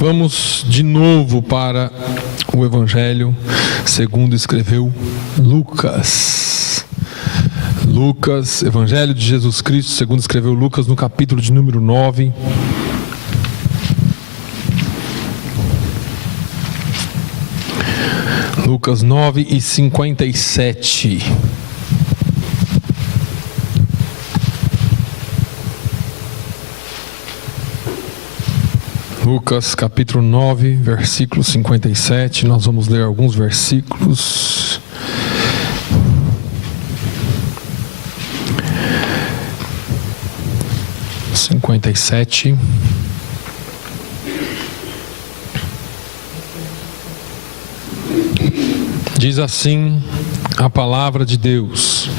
Vamos de novo para o Evangelho segundo escreveu Lucas. Lucas, Evangelho de Jesus Cristo segundo escreveu Lucas, no capítulo de número 9. Lucas 9:57. Lucas capítulo 9, versículo 57. Nós vamos ler alguns versículos. Diz assim a palavra de Deus: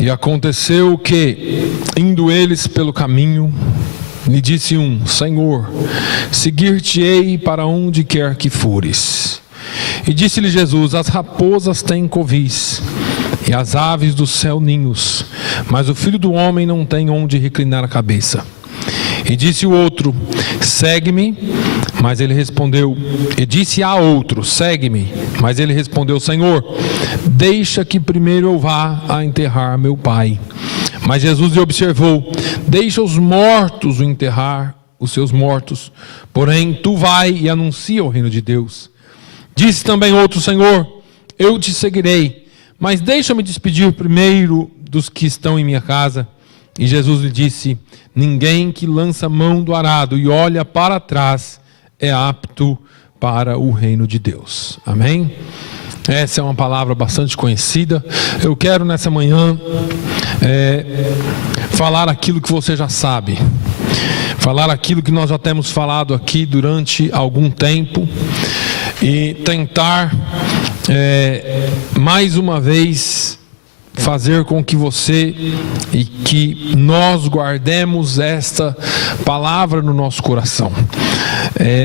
E aconteceu que, indo eles pelo caminho, lhe disse um: Senhor, seguir-te-ei para onde quer que fores. E disse-lhe Jesus: As raposas têm covis, e as aves do céu ninhos, mas o Filho do homem não tem onde reclinar a cabeça. E disse o outro: Segue-me. Mas ele respondeu, e disse a outro: Segue-me. Mas ele respondeu: Senhor, deixa que primeiro eu vá a enterrar meu pai. Mas Jesus lhe observou: Deixa os mortos o enterrar os seus mortos, porém tu vai e anuncia o reino de Deus. Disse também outro: Senhor, eu te seguirei, mas deixa-me despedir primeiro dos que estão em minha casa. E Jesus lhe disse: Ninguém que lança mão do arado e olha para trás é apto para o reino de Deus. Amém? Essa é uma palavra bastante conhecida. Eu quero nessa manhã falar aquilo que você já sabe, falar aquilo que nós já temos falado aqui durante algum tempo e tentar mais uma vez fazer com que você e que nós guardemos esta palavra no nosso coração.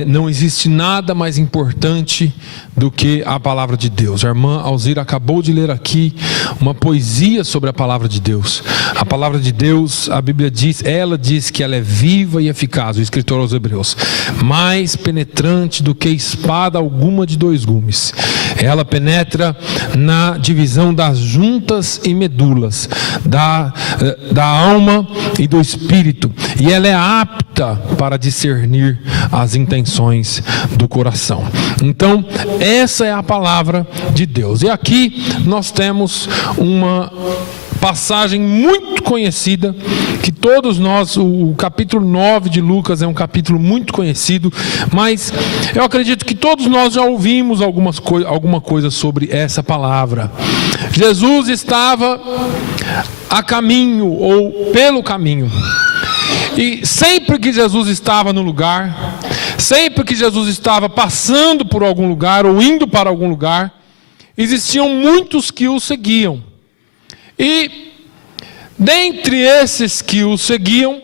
Não existe nada mais importante do que a palavra de Deus. A irmã Alzira acabou de ler aqui uma poesia sobre a palavra de Deus. A palavra de Deus, a Bíblia diz, ela diz que ela é viva e eficaz, o escritor aos Hebreus, mais penetrante do que espada alguma de dois gumes. Ela penetra na divisão das juntas e medulas, da alma e do espírito, e ela é apta para discernir as intenções do coração. Então, essa é a palavra de Deus. E aqui nós temos uma passagem muito conhecida, que todos nós, o capítulo 9 de Lucas é um capítulo muito conhecido, mas eu acredito que todos nós já ouvimos alguma coisa sobre essa palavra. Jesus estava a caminho ou pelo caminho, e sempre que Jesus estava no lugar, sempre que Jesus estava passando por algum lugar ou indo para algum lugar, existiam muitos que o seguiam. E dentre esses que o seguiam,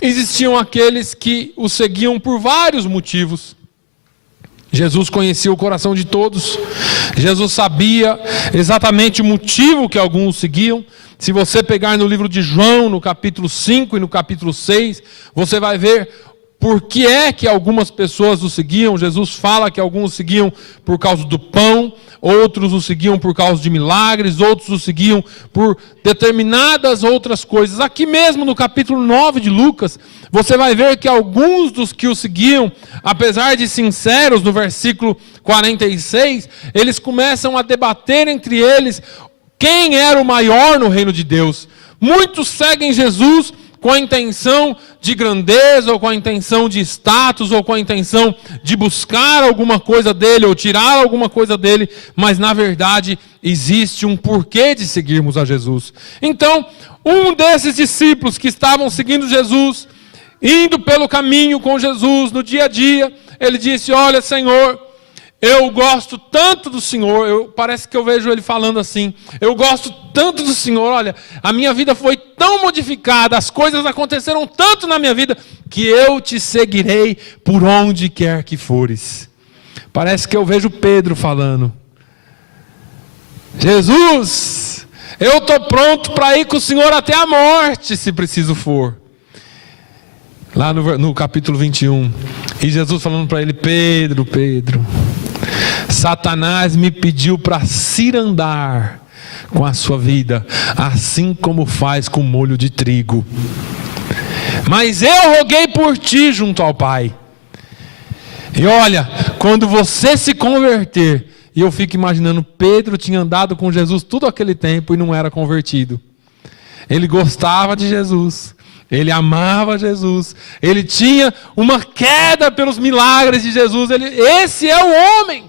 existiam aqueles que o seguiam por vários motivos. Jesus conhecia o coração de todos. Jesus sabia exatamente o motivo que alguns o seguiam. Se você pegar no livro de João, no capítulo 5 e no capítulo 6, você vai ver por que é que algumas pessoas o seguiam. Jesus fala que alguns o seguiam por causa do pão, outros o seguiam por causa de milagres, outros o seguiam por determinadas outras coisas. Aqui mesmo no capítulo 9 de Lucas, você vai ver que alguns dos que o seguiam, apesar de sinceros, no versículo 46, eles começam a debater entre eles quem era o maior no reino de Deus. Muitos seguem Jesus com a intenção de grandeza, ou com a intenção de status, ou com a intenção de buscar alguma coisa dele, ou tirar alguma coisa dele, mas na verdade existe um porquê de seguirmos a Jesus. Então, um desses discípulos que estavam seguindo Jesus, indo pelo caminho com Jesus no dia a dia, ele disse: Olha, Senhor, eu gosto tanto do Senhor, parece que eu vejo ele falando assim, eu gosto tanto do Senhor, olha, a minha vida foi tão modificada, as coisas aconteceram tanto na minha vida, que eu te seguirei por onde quer que fores. Parece que eu vejo Pedro falando: Jesus, eu estou pronto para ir com o Senhor até a morte, se preciso for. Lá no capítulo 21. E Jesus falando para ele: Pedro, Pedro, Satanás me pediu para cirandar com a sua vida, assim como faz com molho de trigo. Mas eu roguei por ti junto ao Pai. E olha, quando você se converter, e eu fico imaginando, Pedro tinha andado com Jesus todo aquele tempo e não era convertido. Ele gostava de Jesus, ele amava Jesus, ele tinha uma queda pelos milagres de Jesus. Esse é o homem,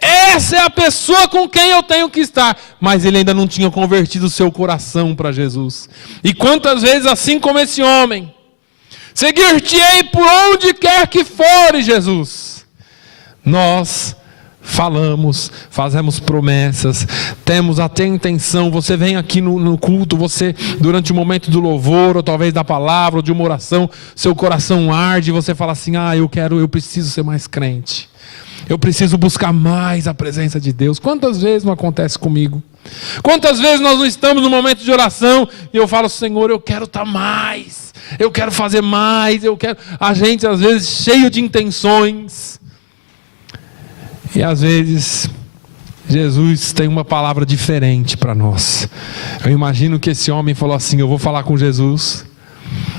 essa é a pessoa com quem eu tenho que estar. Mas ele ainda não tinha convertido o seu coração para Jesus. E quantas vezes, assim como esse homem: seguir-te-ei por onde quer que fores, Jesus. Nós falamos, fazemos promessas, temos até intenção. Você vem aqui no culto, você, durante o momento do louvor, ou talvez da palavra, ou de uma oração, seu coração arde, e você fala assim: eu preciso ser mais crente. Eu preciso buscar mais a presença de Deus. Quantas vezes não acontece comigo? Quantas vezes nós não estamos no momento de oração e eu falo: Senhor, eu quero estar mais, eu quero fazer mais, eu quero. A gente às vezes cheio de intenções, e às vezes Jesus tem uma palavra diferente para nós. Eu imagino que esse homem falou assim: eu vou falar com Jesus,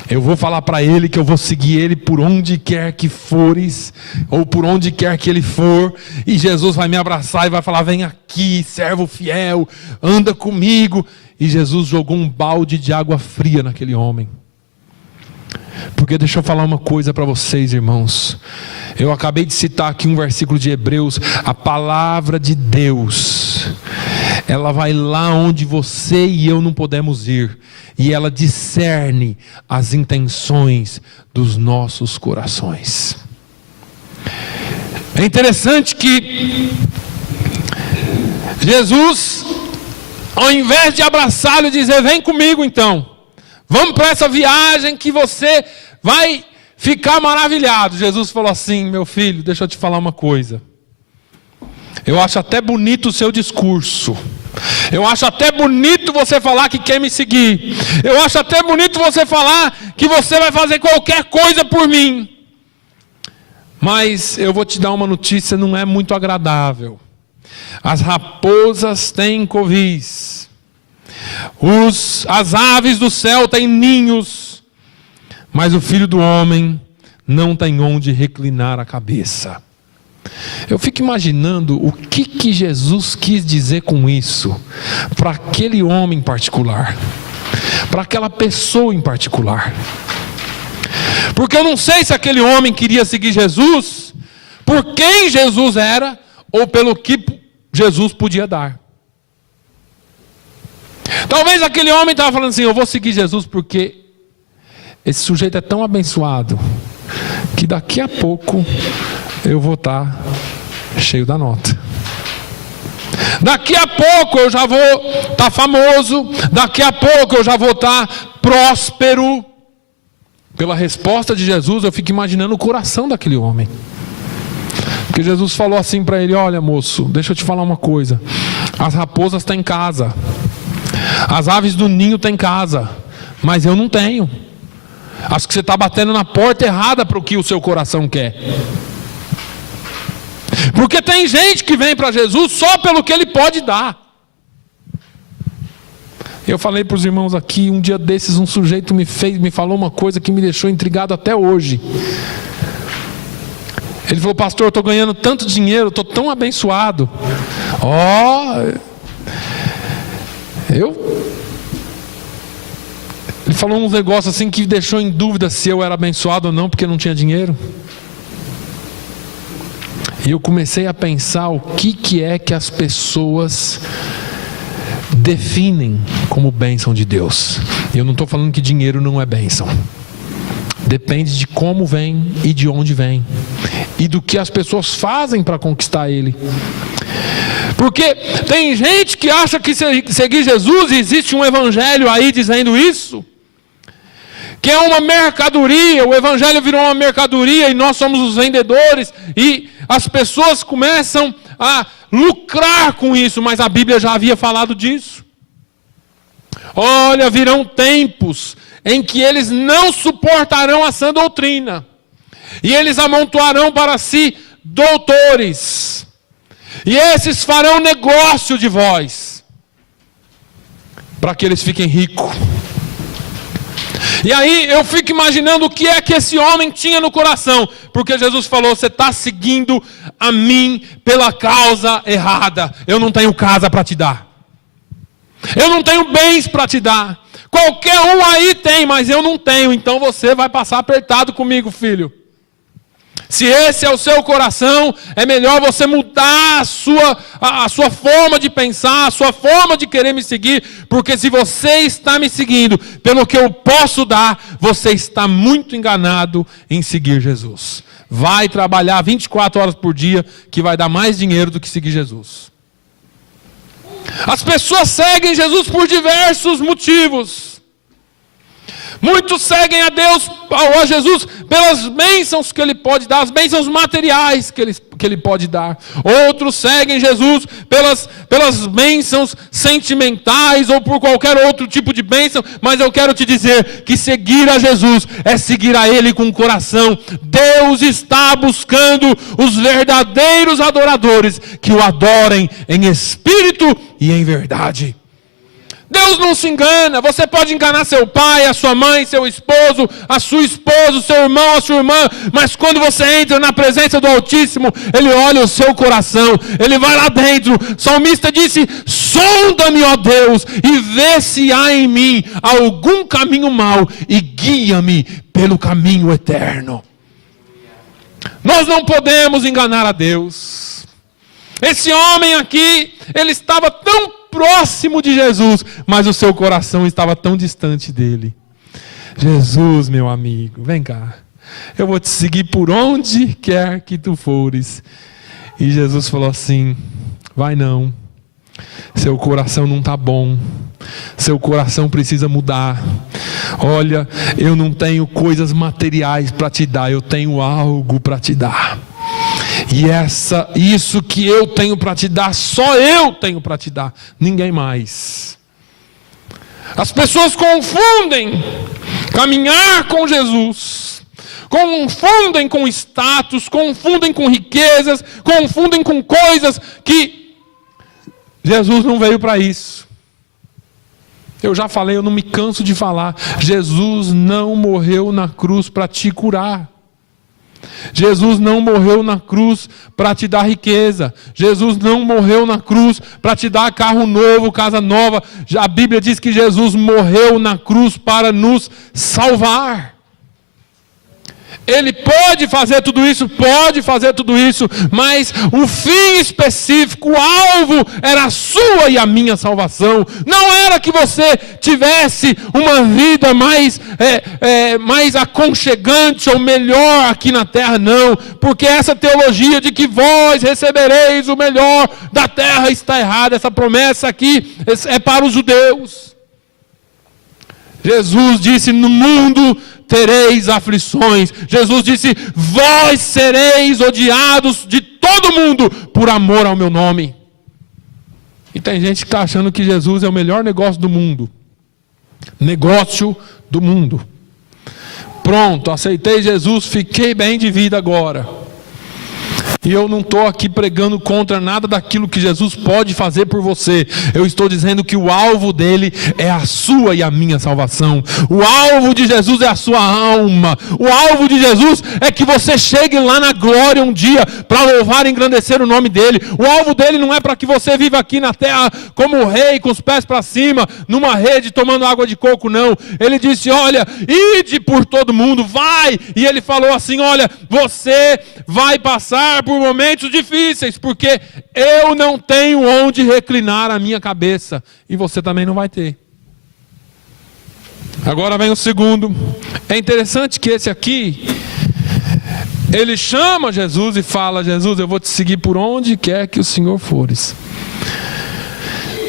eu vou falar para ele que eu vou seguir ele por onde quer que fores, ou por onde quer que ele for, e Jesus vai me abraçar e vai falar: vem aqui, servo fiel, anda comigo. E Jesus jogou um balde de água fria naquele homem. Porque deixa eu falar uma coisa para vocês, irmãos. Eu acabei de citar aqui um versículo de Hebreus. A palavra de Deus, ela vai lá onde você e eu não podemos ir, e ela discerne as intenções dos nossos corações. É interessante que Jesus, ao invés de abraçá-lo e dizer: vem comigo então, vamos para essa viagem que você vai ficar maravilhado, Jesus falou assim: meu filho, deixa eu te falar uma coisa. Eu acho até bonito o seu discurso, eu acho até bonito você falar que quer me seguir, eu acho até bonito você falar que você vai fazer qualquer coisa por mim, mas eu vou te dar uma notícia, não é muito agradável. As raposas têm covis, as aves do céu têm ninhos, mas o Filho do Homem não tem onde reclinar a cabeça. Eu fico imaginando o que Jesus quis dizer com isso, para aquele homem em particular, para aquela pessoa em particular. Porque eu não sei se aquele homem queria seguir Jesus por quem Jesus era, ou pelo que Jesus podia dar. Talvez aquele homem estava falando assim: eu vou seguir Jesus porque esse sujeito é tão abençoado que daqui a pouco eu vou estar cheio da nota. Daqui a pouco eu já vou estar famoso. Daqui a pouco eu já vou estar próspero. Pela resposta de Jesus, eu fico imaginando o coração daquele homem. Porque Jesus falou assim para ele: olha, moço, deixa eu te falar uma coisa. As raposas têm casa, as aves do ninho têm casa, mas eu não tenho. Acho que você está batendo na porta errada para o que o seu coração quer. Porque tem gente que vem para Jesus só pelo que ele pode dar. Eu falei para os irmãos aqui, um dia desses um sujeito me falou uma coisa que me deixou intrigado até hoje. Ele falou: pastor, eu estou ganhando tanto dinheiro, estou tão abençoado. Ele falou uns negócios assim que deixou em dúvida se eu era abençoado ou não, porque não tinha dinheiro. E eu comecei a pensar o que é que as pessoas definem como bênção de Deus. E eu não estou falando que dinheiro não é bênção. Depende de como vem e de onde vem, e do que as pessoas fazem para conquistar ele. Porque tem gente que acha que seguir Jesus, e existe um evangelho aí dizendo isso, que é uma mercadoria. O evangelho virou uma mercadoria e nós somos os vendedores, e as pessoas começam a lucrar com isso. Mas a Bíblia já havia falado disso. Olha, virão tempos em que eles não suportarão a sã doutrina, e eles amontoarão para si doutores, e esses farão negócio de vós, para que eles fiquem ricos. E aí eu fico imaginando o que é que esse homem tinha no coração, porque Jesus falou: você está seguindo a mim pela causa errada. Eu não tenho casa para te dar, eu não tenho bens para te dar. Qualquer um aí tem, mas eu não tenho. Então você vai passar apertado comigo, filho. Se esse é o seu coração, é melhor você mudar a sua forma de pensar, a sua forma de querer me seguir, porque se você está me seguindo pelo que eu posso dar, você está muito enganado em seguir Jesus. Vai trabalhar 24 horas por dia, que vai dar mais dinheiro do que seguir Jesus. As pessoas seguem Jesus por diversos motivos. Muitos seguem a Deus, a Jesus, pelas bênçãos que Ele pode dar, as bênçãos materiais que Ele pode dar. Outros seguem Jesus pelas bênçãos sentimentais ou por qualquer outro tipo de bênção. Mas eu quero te dizer que seguir a Jesus é seguir a Ele com o coração. Deus está buscando os verdadeiros adoradores que o adorem em espírito e em verdade. Deus não se engana. Você pode enganar seu pai, a sua mãe, seu esposo, a sua esposa, o seu irmão, a sua irmã, mas quando você entra na presença do Altíssimo, Ele olha o seu coração, Ele vai lá dentro. O salmista disse: sonda-me, ó Deus, e vê se há em mim algum caminho mau, e guia-me pelo caminho eterno. Nós não podemos enganar a Deus. Esse homem aqui, ele estava tão próximo de Jesus, mas o seu coração estava tão distante dele. Jesus, meu amigo, vem cá, eu vou te seguir por onde quer que tu fores. E Jesus falou assim: vai não, seu coração não está bom, seu coração precisa mudar. Olha, eu não tenho coisas materiais para te dar, eu tenho algo para te dar. E isso que eu tenho para te dar, só eu tenho para te dar, ninguém mais. As pessoas confundem caminhar com Jesus, confundem com status, confundem com riquezas, confundem com coisas que Jesus não veio para isso. Eu já falei, eu não me canso de falar, Jesus não morreu na cruz para te curar. Jesus não morreu na cruz para te dar riqueza. Jesus não morreu na cruz para te dar carro novo, casa nova. A Bíblia diz que Jesus morreu na cruz para nos salvar. Ele pode fazer tudo isso, mas o fim específico, o alvo, era a sua e a minha salvação. Não era que você tivesse uma vida mais aconchegante ou melhor aqui na terra, não. Porque essa teologia de que vós recebereis o melhor da terra está errada. Essa promessa aqui é para os judeus. Jesus disse: no mundo tereis aflições. Jesus disse: vós sereis odiados de todo mundo por amor ao meu nome. E tem gente que está achando que Jesus é o melhor negócio do mundo. Negócio do mundo. Pronto, aceitei Jesus, fiquei bem de vida agora. E eu não estou aqui pregando contra nada daquilo que Jesus pode fazer por você. Eu estou dizendo que o alvo dele é a sua e a minha salvação. O alvo de Jesus é a sua alma. O alvo de Jesus é que você chegue lá na glória um dia para louvar e engrandecer o nome dele. O alvo dele não é para que você viva aqui na terra como rei, com os pés para cima, numa rede tomando água de coco, não. Ele disse: olha, ide por todo mundo, vai. E ele falou assim: olha, você vai passar por momentos difíceis, porque eu não tenho onde reclinar a minha cabeça, e você também não vai ter. Agora vem o segundo. É interessante que esse aqui, ele chama Jesus e fala: Jesus, eu vou te seguir por onde quer que o Senhor fores.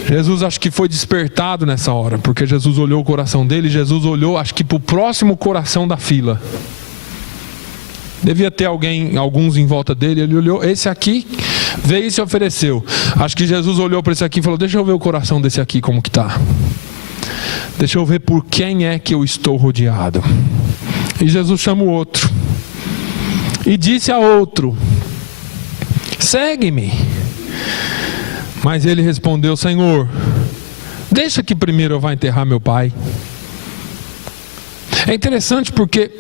Jesus acho que foi despertado nessa hora, porque Jesus olhou o coração dele. Jesus olhou, acho que para o próximo coração da fila. Devia ter alguns em volta dele. Ele olhou, esse aqui veio e se ofereceu. Acho que Jesus olhou para esse aqui e falou: deixa eu ver o coração desse aqui como que está. Deixa eu ver por quem é que eu estou rodeado. E Jesus chama o outro. E disse a outro: segue-me. Mas ele respondeu: Senhor, deixa que primeiro eu vá enterrar meu pai. É interessante porque,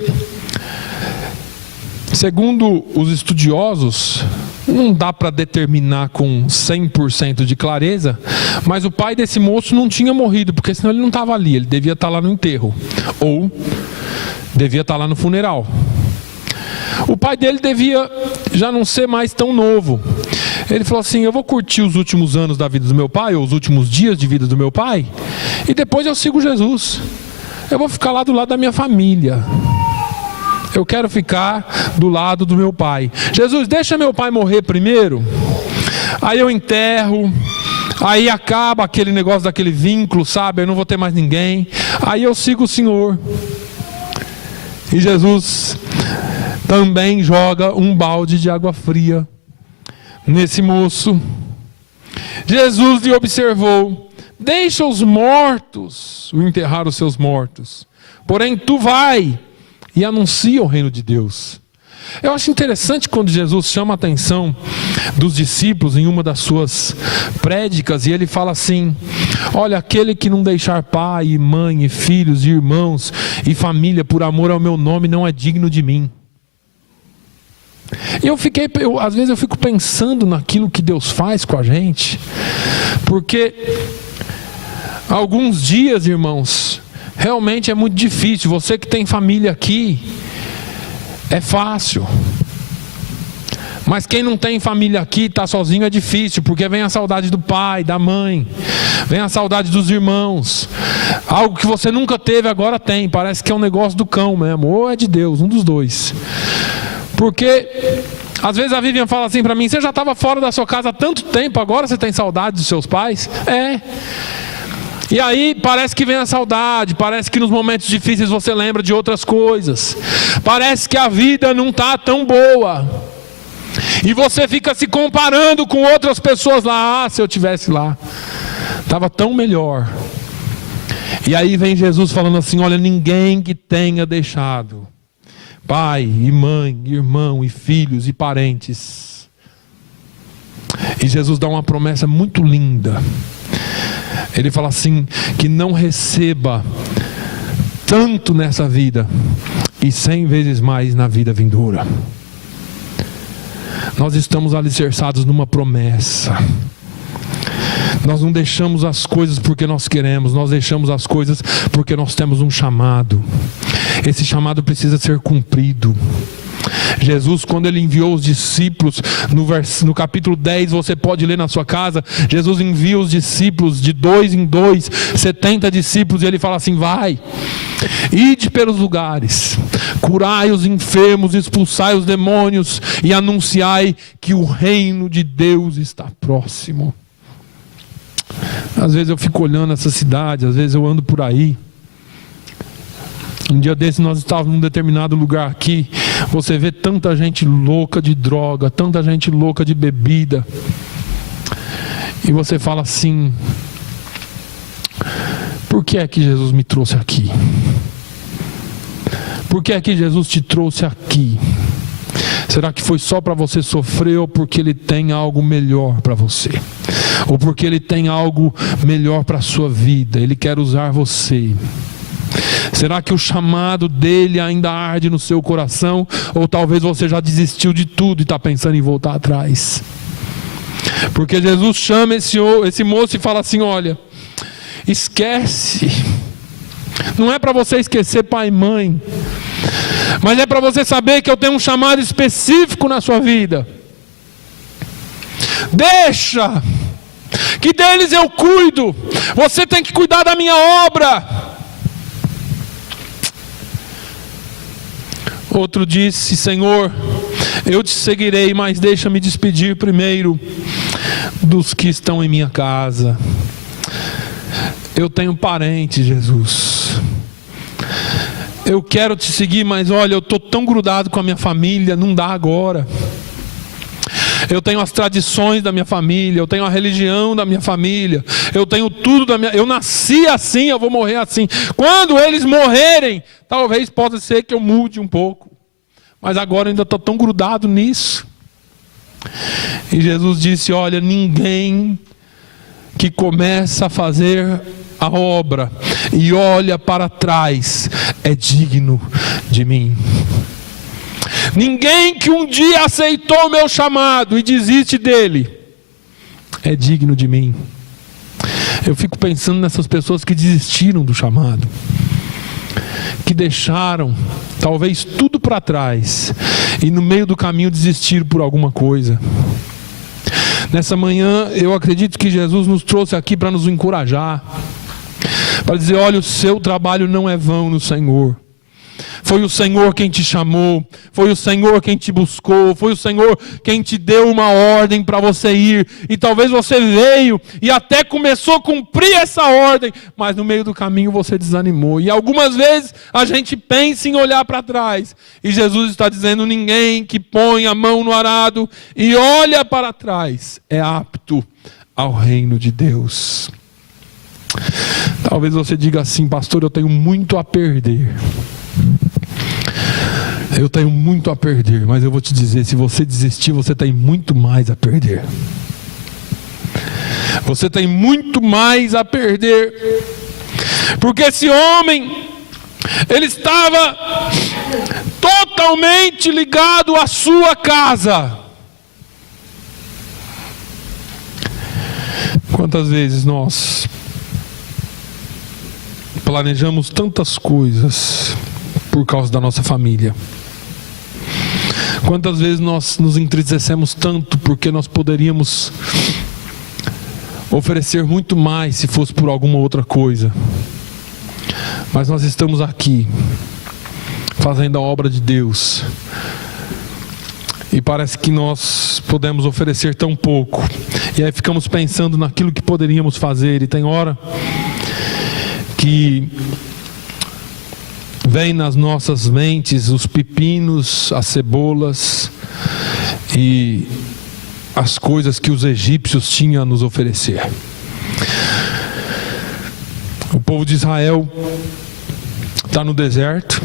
segundo os estudiosos, não dá para determinar com 100% de clareza, mas o pai desse moço não tinha morrido, porque senão ele não estava ali, ele devia estar lá no enterro, ou devia estar lá no funeral. O pai dele devia já não ser mais tão novo. Ele falou assim: eu vou curtir os últimos anos da vida do meu pai, ou os últimos dias de vida do meu pai, e depois eu sigo Jesus. Eu vou ficar lá do lado da minha família. Eu quero ficar do lado do meu pai. Jesus, deixa meu pai morrer primeiro. Aí eu enterro. Aí acaba aquele negócio daquele vínculo, sabe? Eu não vou ter mais ninguém. Aí eu sigo o Senhor. E Jesus também joga um balde de água fria nesse moço. Jesus lhe observou: deixa os mortos enterrar os seus mortos. Porém tu vai e anuncia o reino de Deus. Eu acho interessante quando Jesus chama a atenção dos discípulos em uma das suas prédicas, e ele fala assim: olha, aquele que não deixar pai e mãe e filhos e irmãos e família por amor ao meu nome não é digno de mim. E às vezes eu fico pensando naquilo que Deus faz com a gente, porque alguns dias, irmãos, realmente é muito difícil. Você que tem família aqui, é fácil. Mas quem não tem família aqui, está sozinho, é difícil, porque vem a saudade do pai, da mãe, vem a saudade dos irmãos. Algo que você nunca teve, agora tem. Parece que é um negócio do cão mesmo, ou é de Deus, um dos dois. Porque às vezes a Vivian fala assim para mim: você já estava fora da sua casa há tanto tempo, agora você tem saudade dos seus pais? É. E aí parece que vem a saudade, parece que nos momentos difíceis você lembra de outras coisas, parece que a vida não está tão boa, e você fica se comparando com outras pessoas lá. Ah, se eu tivesse lá, estava tão melhor. E aí vem Jesus falando assim: olha, ninguém que tenha deixado pai e mãe, irmão e filhos e parentes. E Jesus dá uma promessa muito linda. Ele fala assim: que não receba tanto nessa vida e 100 vezes mais na vida vindoura. Nós estamos alicerçados numa promessa. Nós não deixamos as coisas porque nós queremos, nós deixamos as coisas porque nós temos um chamado. Esse chamado precisa ser cumprido. Jesus, quando ele enviou os discípulos, no capítulo 10, você pode ler na sua casa, Jesus envia os discípulos de 2 em 2, 70 discípulos, e ele fala assim: vai, ide pelos lugares, curai os enfermos, expulsai os demônios e anunciai que o reino de Deus está próximo. Às vezes eu fico olhando essa cidade, às vezes eu ando por aí. Um dia desse nós estávamos num determinado lugar aqui, você vê tanta gente louca de droga, tanta gente louca de bebida, e você fala assim: por que é que Jesus me trouxe aqui? Por que é que Jesus te trouxe aqui? Será que foi só para você sofrer, ou porque Ele tem algo melhor para você? Ou porque Ele tem algo melhor para a sua vida? Ele quer usar você. Será que o chamado dele ainda arde no seu coração? Ou talvez você já desistiu de tudo e está pensando em voltar atrás? Porque Jesus chama esse moço e fala assim: olha, esquece. Não é para você esquecer pai e mãe, mas é para você saber que eu tenho um chamado específico na sua vida. Deixa, que deles eu cuido. Você tem que cuidar da minha obra. Outro disse: Senhor, eu te seguirei, mas deixa-me despedir primeiro dos que estão em minha casa. Eu tenho parentes, Jesus. Eu quero te seguir, mas olha, eu estou tão grudado com a minha família, não dá agora. eu tenho as tradições da minha família, eu tenho a religião da minha família, eu tenho tudo da minha... Eu nasci assim, eu vou morrer assim. Quando eles morrerem, talvez possa ser que eu mude um pouco. Mas agora eu ainda estou tão grudado nisso. E Jesus disse, olha, ninguém que começa a fazer a obra e olha para trás é digno de mim. Ninguém que um dia aceitou o meu chamado e desiste dele é digno de mim. Eu fico pensando nessas pessoas que desistiram do chamado, que deixaram talvez tudo para trás e no meio do caminho desistiram por alguma coisa. Nessa manhã eu acredito que Jesus nos trouxe aqui para nos encorajar, para dizer, olha, o seu trabalho não é vão no Senhor. Foi o Senhor quem te chamou, foi o Senhor quem te buscou, foi o Senhor quem te deu uma ordem para você ir. E talvez você veio e até começou a cumprir essa ordem, mas no meio do caminho você desanimou. E algumas vezes a gente pensa em olhar para trás. E Jesus está dizendo, ninguém que põe a mão no arado e olha para trás é apto ao reino de Deus. Talvez você diga assim, pastor, eu tenho muito a perder. Eu tenho muito a perder, mas eu vou te dizer, se você desistir, você tem muito mais a perder. Você tem muito mais a perder. Porque esse homem, ele estava totalmente ligado à sua casa. Quantas vezes nós planejamos tantas coisas por causa da nossa família? Quantas vezes nós nos entristecemos tanto porque nós poderíamos oferecer muito mais se fosse por alguma outra coisa, mas nós estamos aqui fazendo a obra de Deus e parece que nós podemos oferecer tão pouco, e aí ficamos pensando naquilo que poderíamos fazer. E tem hora que vem nas nossas mentes os pepinos, as cebolas e as coisas que os egípcios tinham a nos oferecer. O povo de Israel está no deserto.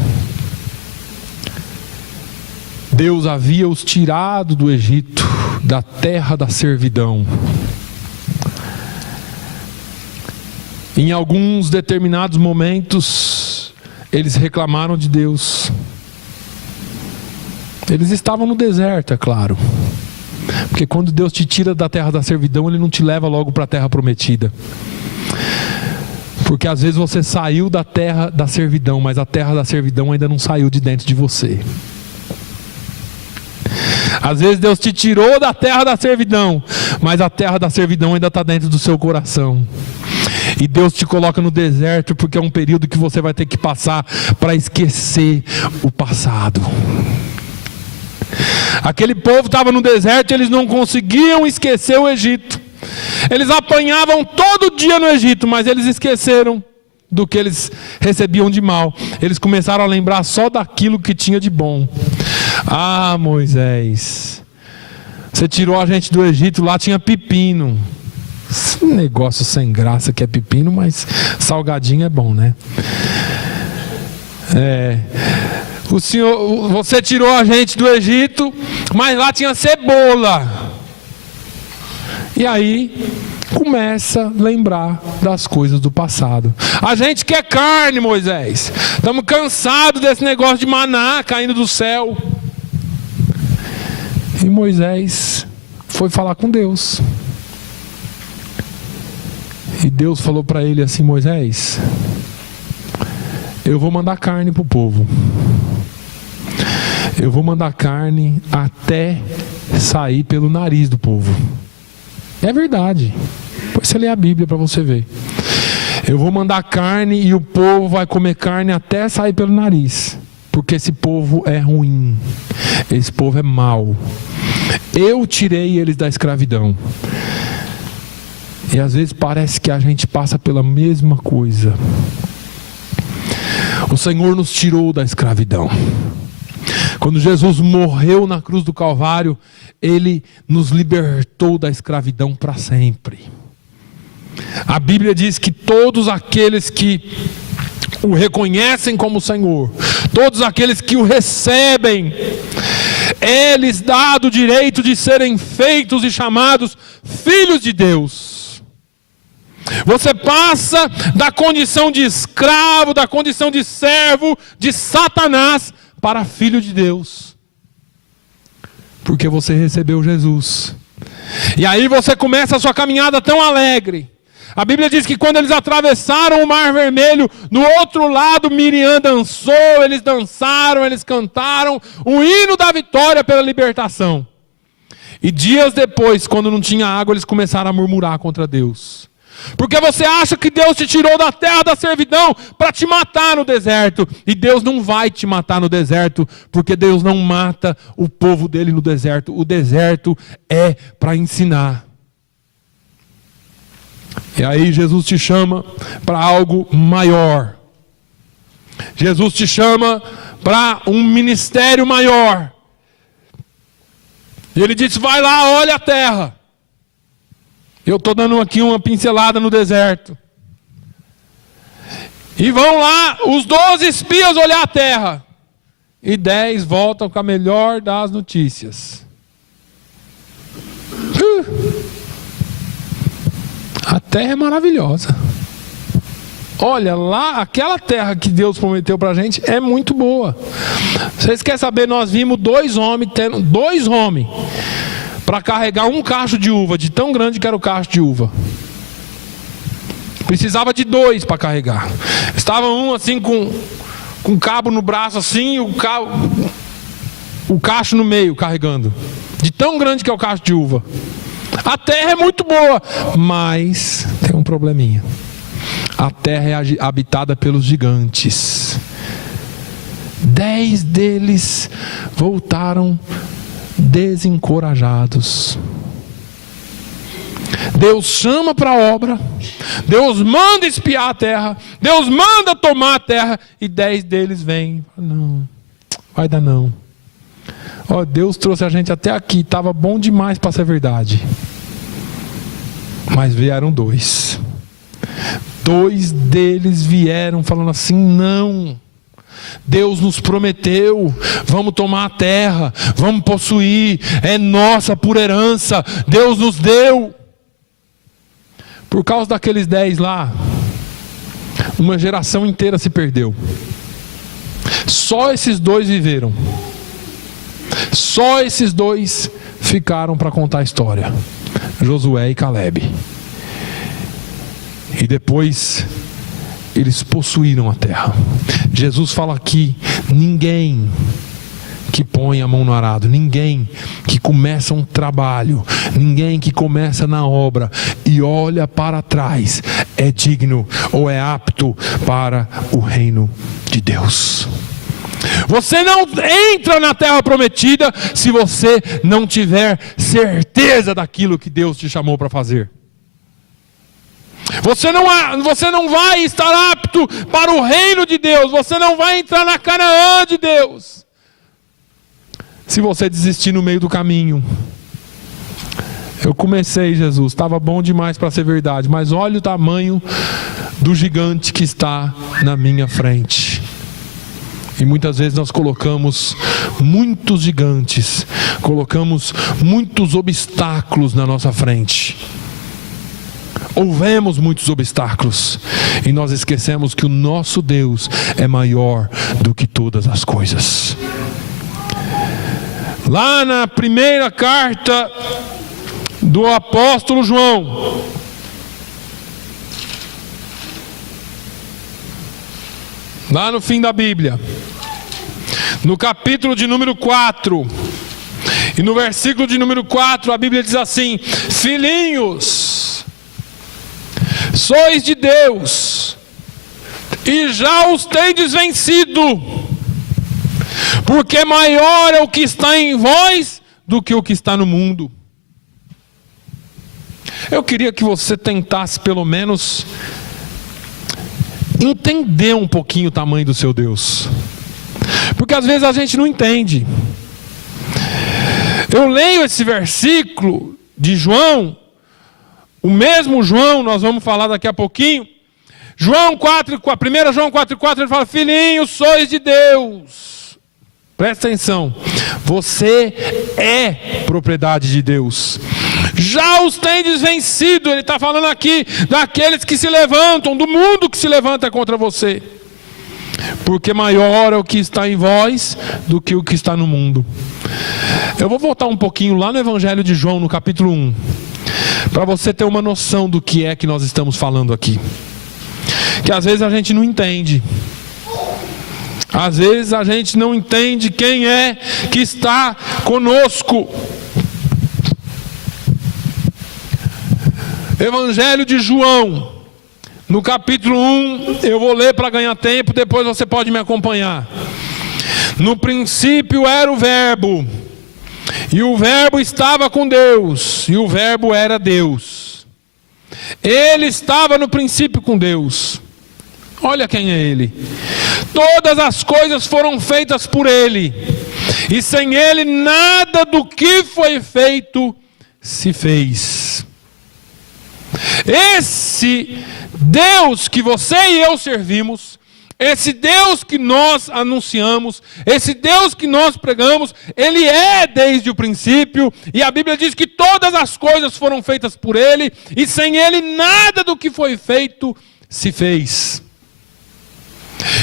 Deus havia os tirado do Egito, da terra da servidão. Em alguns determinados momentos, eles reclamaram de Deus. Eles estavam no deserto, é claro. Porque quando Deus te tira da terra da servidão, Ele não te leva logo para a terra prometida. Porque às vezes você saiu da terra da servidão, mas a terra da servidão ainda não saiu de dentro de você. Às vezes Deus te tirou da terra da servidão, mas a terra da servidão ainda está dentro do seu coração. E Deus te coloca no deserto porque é um período que você vai ter que passar para esquecer o passado. Aquele povo estava no deserto e eles não conseguiam esquecer o Egito. Eles apanhavam todo dia no Egito, mas eles esqueceram do que eles recebiam de mal. Eles começaram a lembrar só daquilo que tinha de bom. Ah, Moisés, você tirou a gente do Egito, lá tinha pepino. Esse negócio sem graça que é pepino, mas salgadinho é bom, né? Você tirou a gente do Egito, mas lá tinha cebola. E aí começa a lembrar das coisas do passado. A gente quer carne, Moisés. Estamos cansados desse negócio de maná caindo do céu. E Moisés foi falar com Deus. E Deus falou para ele assim: Moisés, eu vou mandar carne para o povo. Eu vou mandar carne até sair pelo nariz do povo. É verdade. Depois você lê a Bíblia para você ver. Eu vou mandar carne e o povo vai comer carne até sair pelo nariz. Porque esse povo é ruim. Esse povo é mau. Eu tirei eles da escravidão. E às vezes parece que a gente passa pela mesma coisa. O Senhor nos tirou da escravidão. Quando Jesus morreu na cruz do Calvário, Ele nos libertou da escravidão para sempre. A Bíblia diz que todos aqueles que o reconhecem como Senhor, todos aqueles que o recebem, é-lhes dado o direito de serem feitos e chamados filhos de Deus. Você passa da condição de escravo, da condição de servo, de Satanás, para filho de Deus, porque você recebeu Jesus. E aí você começa a sua caminhada tão alegre. A Bíblia diz que quando eles atravessaram o Mar Vermelho, no outro lado Miriam dançou, eles dançaram, eles cantaram o hino da vitória pela libertação. E dias depois, quando não tinha água, eles começaram a murmurar contra Deus. Porque você acha que Deus te tirou da terra da servidão para te matar no deserto. E Deus não vai te matar no deserto, porque Deus não mata o povo dele no deserto. O deserto é para ensinar. E aí Jesus te chama para algo maior. Jesus te chama para um ministério maior. E Ele disse: vai lá, olha a terra. Eu estou dando aqui uma pincelada no deserto. E vão lá os 12 espias olhar a terra. E 10 voltam com a melhor das notícias. A terra é maravilhosa. Olha, lá, aquela terra que Deus prometeu para a gente é muito boa. Vocês querem saber, nós vimos 2 homens, para carregar um cacho de uva, de tão grande que era o cacho de uva. Precisava de 2 para carregar. Estava um assim com um cabo no braço assim, o cacho no meio carregando. De tão grande que é o cacho de uva. A terra é muito boa, mas tem um probleminha. A terra é habitada pelos gigantes. 10 deles voltaram desencorajados. Deus chama para a obra, Deus manda espiar a terra, Deus manda tomar a terra, e 10 deles vêm. Não, vai dar não. Ó, Deus trouxe a gente até aqui, estava bom demais para ser verdade. Mas vieram 2. 2 deles vieram falando assim: não, Deus nos prometeu, vamos tomar a terra, vamos possuir, é nossa por herança, Deus nos deu. Por causa daqueles 10 lá, uma geração inteira se perdeu. Só esses 2 viveram. Só esses 2 ficaram para contar a história: Josué e Calebe. E depois eles possuíram a terra. Jesus fala aqui: ninguém que põe a mão no arado, ninguém que começa um trabalho, ninguém que começa na obra e olha para trás é digno ou é apto para o reino de Deus. Você não entra na terra prometida se você não tiver certeza daquilo que Deus te chamou para fazer. Você não vai estar apto para o reino de Deus. Você não vai entrar na Canaã de Deus se você desistir no meio do caminho. Eu comecei, Jesus, estava bom demais para ser verdade, mas olha o tamanho do gigante que está na minha frente. E muitas vezes nós colocamos muitos gigantes, colocamos muitos obstáculos na nossa frente. Ouvemos muitos obstáculos e nós esquecemos que o nosso Deus é maior do que todas as coisas. Lá na primeira carta do apóstolo João, lá no fim da Bíblia, no capítulo de número 4, e no versículo de número 4, a Bíblia diz assim: filhinhos, sois de Deus, e já os tendes vencido, porque maior é o que está em vós do que o que está no mundo. Eu queria que você tentasse pelo menos entender um pouquinho o tamanho do seu Deus. Porque às vezes a gente não entende. Eu leio esse versículo de João, o mesmo João, nós vamos falar daqui a pouquinho. João 4, 1 João 4,4, ele fala: filhinhos, sois de Deus. Presta atenção. Você é propriedade de Deus. Já os tendes vencido. Ele está falando aqui daqueles que se levantam, do mundo que se levanta contra você. Porque maior é o que está em vós do que o que está no mundo. Eu vou voltar um pouquinho lá no Evangelho de João, no capítulo 1, para você ter uma noção do que é que nós estamos falando aqui. Que às vezes a gente não entende. Às vezes a gente não entende quem é que está conosco. Evangelho de João, no capítulo 1, eu vou ler para ganhar tempo, depois você pode me acompanhar. No princípio era o Verbo, e o Verbo estava com Deus, e o Verbo era Deus. Ele estava no princípio com Deus. Olha quem é Ele. Todas as coisas foram feitas por Ele, e sem Ele nada do que foi feito se fez. Esse Deus que você e eu servimos, esse Deus que nós anunciamos, esse Deus que nós pregamos, Ele é desde o princípio, e a Bíblia diz que todas as coisas foram feitas por Ele, e sem Ele nada do que foi feito se fez.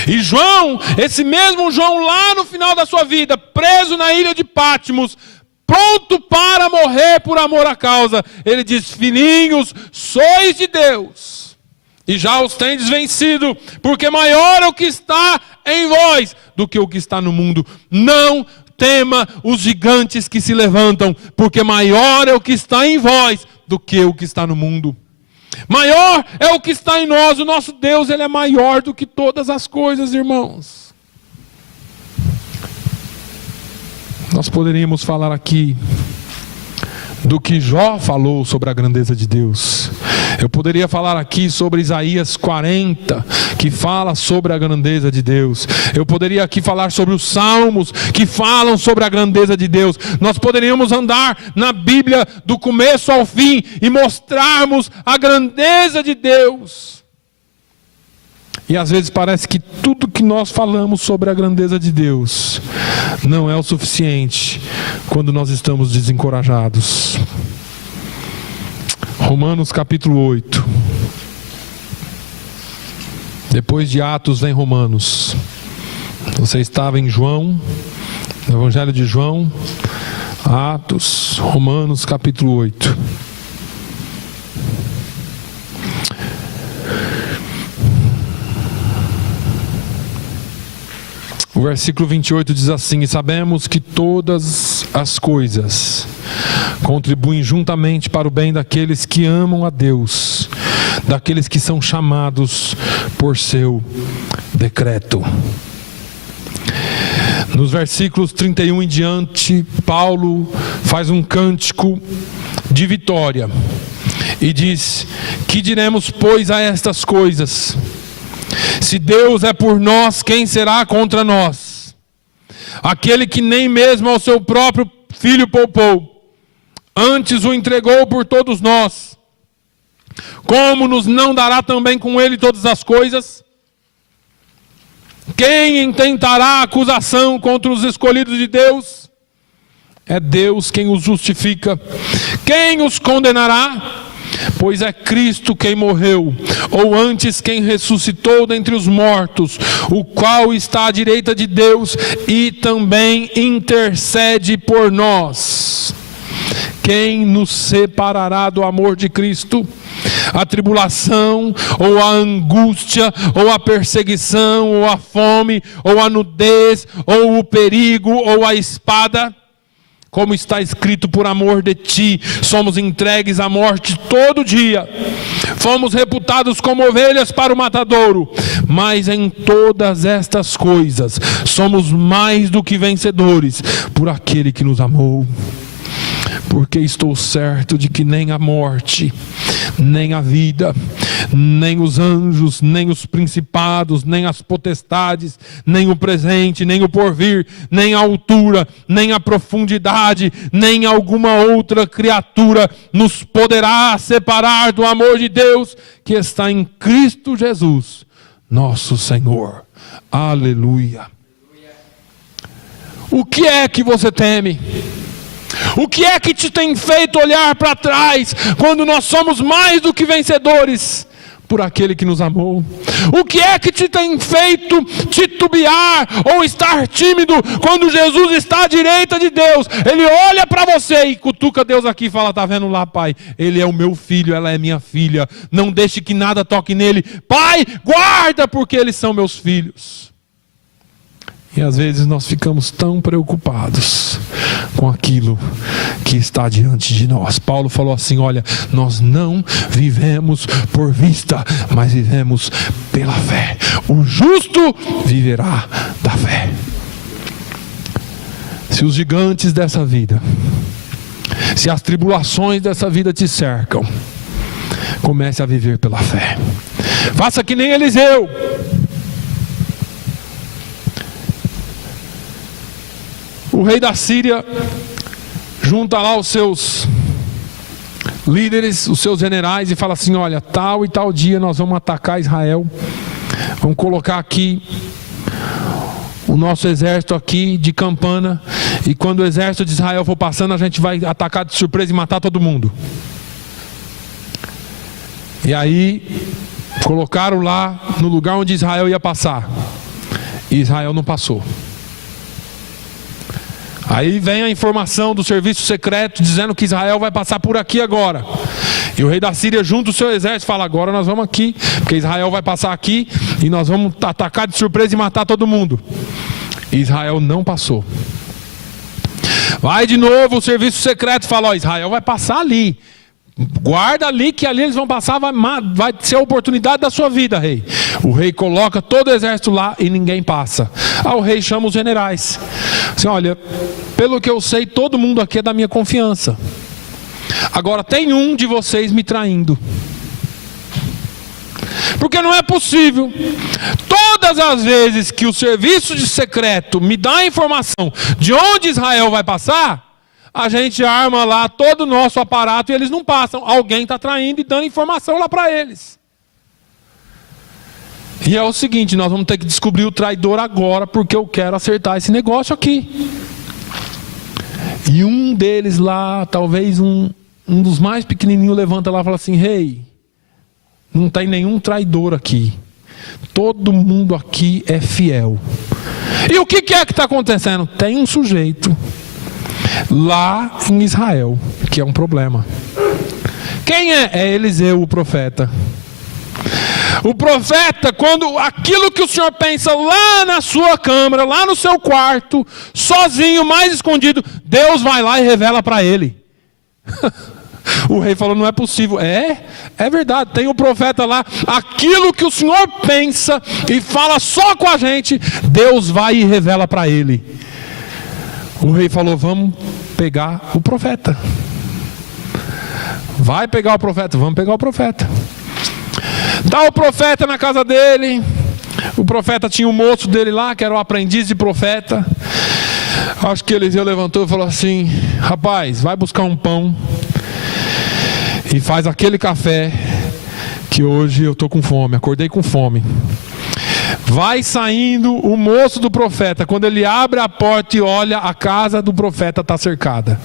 E João, esse mesmo João lá no final da sua vida, preso na ilha de Patmos, pronto para morrer por amor à causa, ele diz: filhinhos, sois de Deus, e já os tendes vencido, porque maior é o que está em vós do que o que está no mundo. Não tema os gigantes que se levantam, porque maior é o que está em vós do que o que está no mundo. Maior é o que está em nós. O nosso Deus, Ele é maior do que todas as coisas, irmãos. Nós poderíamos falar aqui do que Jó falou sobre a grandeza de Deus. Eu poderia falar aqui sobre Isaías 40, que fala sobre a grandeza de Deus. Eu poderia aqui falar sobre os Salmos, que falam sobre a grandeza de Deus. Nós poderíamos andar na Bíblia do começo ao fim e mostrarmos a grandeza de Deus. E às vezes parece que tudo que nós falamos sobre a grandeza de Deus não é o suficiente quando nós estamos desencorajados. Romanos capítulo 8. Depois de Atos vem Romanos. Você estava em João, no Evangelho de João, Atos, Romanos capítulo 8. O versículo 28 diz assim: e sabemos que todas as coisas contribuem juntamente para o bem daqueles que amam a Deus, daqueles que são chamados por seu decreto. Nos versículos 31 em diante, Paulo faz um cântico de vitória e diz: que diremos, pois, a estas coisas? Se Deus é por nós, quem será contra nós? Aquele que nem mesmo ao seu próprio filho poupou, antes o entregou por todos nós, como nos não dará também com ele todas as coisas? Quem intentará acusação contra os escolhidos de Deus? É Deus quem os justifica. Quem os condenará? Pois é Cristo quem morreu, ou antes quem ressuscitou dentre os mortos, o qual está à direita de Deus e também intercede por nós. Quem nos separará do amor de Cristo? A tribulação, ou a angústia, ou a perseguição, ou a fome, ou a nudez, ou o perigo, ou a espada? Como está escrito, por amor de ti, somos entregues à morte todo dia. Fomos reputados como ovelhas para o matadouro. Mas em todas estas coisas, somos mais do que vencedores, por aquele que nos amou. porque estou certo de que nem a morte, nem a vida, nem os anjos, nem os principados, nem as potestades, nem o presente, nem o porvir, nem a altura, nem a profundidade, nem alguma outra criatura nos poderá separar do amor de Deus que está em Cristo Jesus, nosso Senhor. Aleluia. O que é que você teme? O que é que te tem feito olhar para trás quando nós somos mais do que vencedores por aquele que nos amou? O que é que te tem feito titubear ou estar tímido quando Jesus está à direita de Deus? Ele olha para você e cutuca Deus aqui e fala: está vendo lá, pai? Ele é o meu filho, ela é minha filha. Não deixe que nada toque nele. Pai, guarda, porque eles são meus filhos. E às vezes nós ficamos tão preocupados com aquilo que está diante de nós. Paulo falou assim: olha, nós não vivemos por vista, mas vivemos pela fé. O justo viverá da fé. Se os gigantes dessa vida, se as tribulações dessa vida te cercam, comece a viver pela fé. Faça que nem Eliseu. O rei da Síria junta lá os seus líderes, os seus generais, e fala assim: olha, tal e tal dia nós vamos atacar Israel. Vamos colocar aqui o nosso exército aqui de campana, e quando o exército de Israel for passando, a gente vai atacar de surpresa e matar todo mundo. E aí colocaram lá no lugar onde Israel ia passar, e Israel não passou. Aí vem a informação do serviço secreto dizendo que Israel vai passar por aqui agora. E o rei da Síria junta o seu exército e fala: agora nós vamos aqui, porque Israel vai passar aqui e nós vamos atacar de surpresa e matar todo mundo. E Israel não passou. Vai de novo o serviço secreto e fala: ó, Israel vai passar ali. Guarda ali, que ali eles vão passar, vai ser a oportunidade da sua vida, rei. O rei coloca todo o exército lá e ninguém passa. Aí o rei chama os generais. Assim: olha, pelo que eu sei, todo mundo aqui é da minha confiança. Agora tem um de vocês me traindo. Porque não é possível. Todas as vezes que o serviço de secreto me dá a informação de onde Israel vai passar, a gente arma lá todo o nosso aparato e eles não passam. Alguém está traindo e dando informação lá para eles. E é o seguinte: nós vamos ter que descobrir o traidor agora, porque eu quero acertar esse negócio aqui. E um deles lá, talvez um dos mais pequenininhos, levanta lá e fala assim: rei, não tem nenhum traidor aqui. Todo mundo aqui é fiel. E o que é que está acontecendo? Tem um sujeito lá em Israel que é um problema. Quem é? É Eliseu, o profeta. O profeta, quando aquilo que o senhor pensa lá na sua câmara, lá no seu quarto, sozinho, mais escondido, Deus vai lá e revela para ele. O rei falou: não é possível. É verdade, tem um profeta lá. Aquilo que o senhor pensa e fala só com a gente, Deus vai e revela para ele. O rei falou: vamos pegar o profeta. Vai pegar o profeta, vamos pegar o profeta. Está o profeta na casa dele. O profeta tinha um moço dele lá, que era o aprendiz de profeta. Acho que Eliseu levantou e falou assim: rapaz, vai buscar um pão e faz aquele café, que hoje eu estou com fome, acordei com fome. Vai saindo o moço do profeta. Quando ele abre a porta e olha, a casa do profeta está cercada.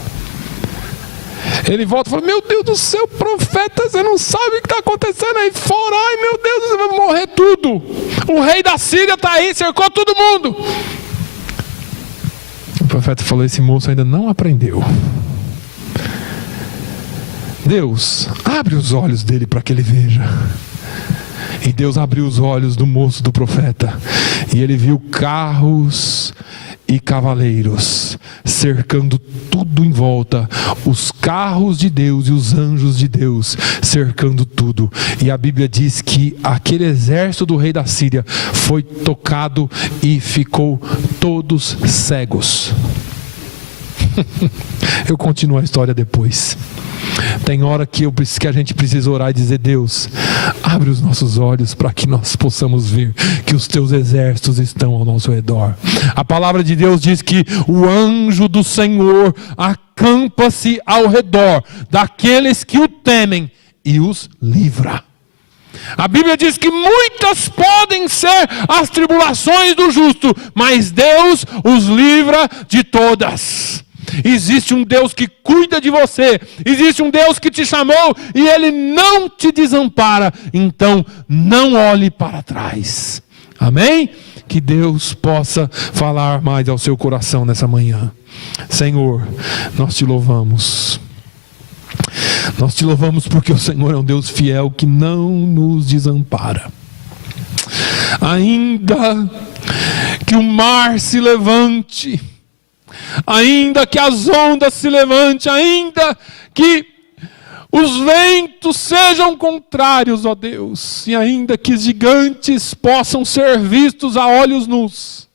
Ele volta e fala: meu Deus do céu, profeta, você não sabe o que está acontecendo aí fora. Ai, meu Deus, você vai morrer tudo. O rei da Síria está aí, cercou todo mundo. O profeta falou: esse moço ainda não aprendeu. Deus, abre os olhos dele para que ele veja. E Deus abriu os olhos do moço do profeta, e ele viu carros e cavaleiros cercando tudo em volta, os carros de Deus e os anjos de Deus cercando tudo. E a Bíblia diz que aquele exército do rei da Síria foi tocado e ficou todos cegos. Eu continuo a história depois. Tem hora que a gente precisa orar e dizer: Deus, abre os nossos olhos para que nós possamos ver que os teus exércitos estão ao nosso redor. A palavra de Deus diz que o anjo do Senhor acampa-se ao redor daqueles que o temem e os livra. A Bíblia diz que muitas podem ser as tribulações do justo, mas Deus os livra de todas. Existe um Deus que cuida de você, existe um Deus que te chamou e Ele não te desampara. Então não olhe para trás. Amém? Que Deus possa falar mais ao seu coração nessa manhã. Senhor, nós te louvamos. Nós te louvamos porque o Senhor é um Deus fiel que não nos desampara. Ainda que o mar se levante, ainda que as ondas se levantem, ainda que os ventos sejam contrários, ó Deus, e ainda que gigantes possam ser vistos a olhos nus.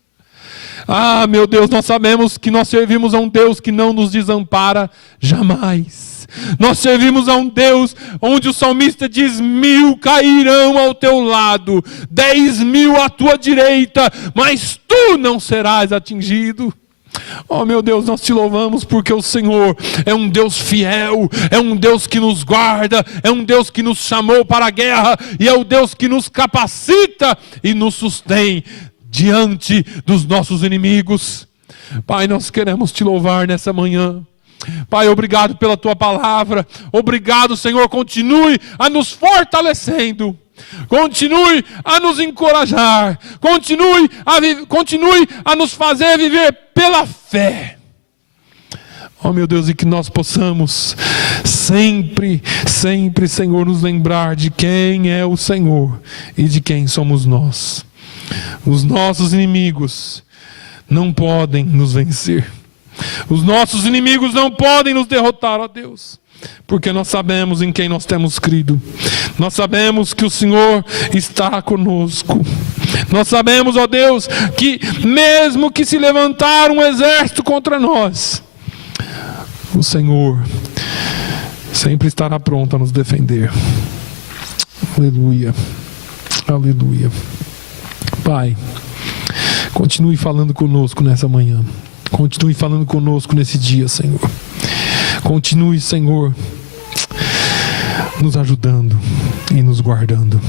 Ah, meu Deus, nós sabemos que nós servimos a um Deus que não nos desampara jamais. Nós servimos a um Deus onde o salmista diz: 1000 cairão ao teu lado, 10.000 à tua direita, mas tu não serás atingido. Oh meu Deus, nós te louvamos porque o Senhor é um Deus fiel, é um Deus que nos guarda, é um Deus que nos chamou para a guerra e é o Deus que nos capacita e nos sustém diante dos nossos inimigos. Pai, nós queremos te louvar nessa manhã. Pai, obrigado pela tua palavra. Obrigado, Senhor, continue a nos fortalecendo. Continue a nos encorajar. Continue a nos fazer viver pela fé. Oh meu Deus, e que nós possamos sempre, sempre, Senhor, nos lembrar de quem é o Senhor e de quem somos nós. Os nossos inimigos não podem nos vencer. Os nossos inimigos não podem nos derrotar, ó Deus, porque nós sabemos em quem nós temos crido. Nós sabemos que o Senhor está conosco. Nós sabemos, ó Deus, que mesmo que se levantar um exército contra nós, o Senhor sempre estará pronto a nos defender. Aleluia, aleluia. Pai, continue falando conosco nessa manhã. Continue falando conosco nesse dia, Senhor. Continue, Senhor, nos ajudando e nos guardando.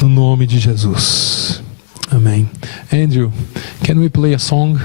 No nome de Jesus. Amém. Andrew, can we play a song?